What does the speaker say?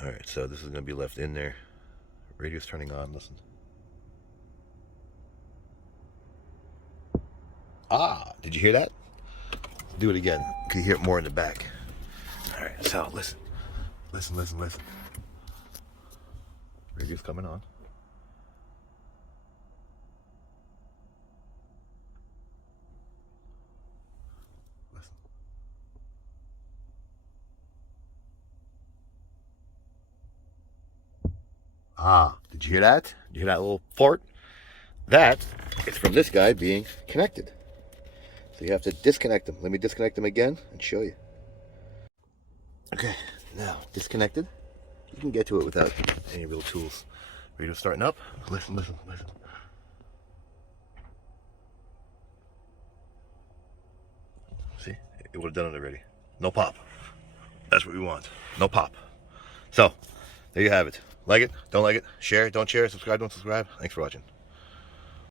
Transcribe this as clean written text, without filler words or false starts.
Alright, so this is going to be left in there. Radio's turning on, listen. Ah, did you hear that? Do it again. Can you hear it more in the back? Alright, so listen. Listen. Radio's coming on. Listen. Ah, did you hear that? Did you hear that little fart? That is from this guy being connected. So you have to disconnect them. Let me disconnect them again and show you. Okay, now disconnected. You can get to it without any real tools. Radio starting up. Listen. See, it would have done it already. No pop. That's what we want. No pop. So, there you have it. Like it, don't like it, share, don't share, subscribe, don't subscribe. Thanks for watching.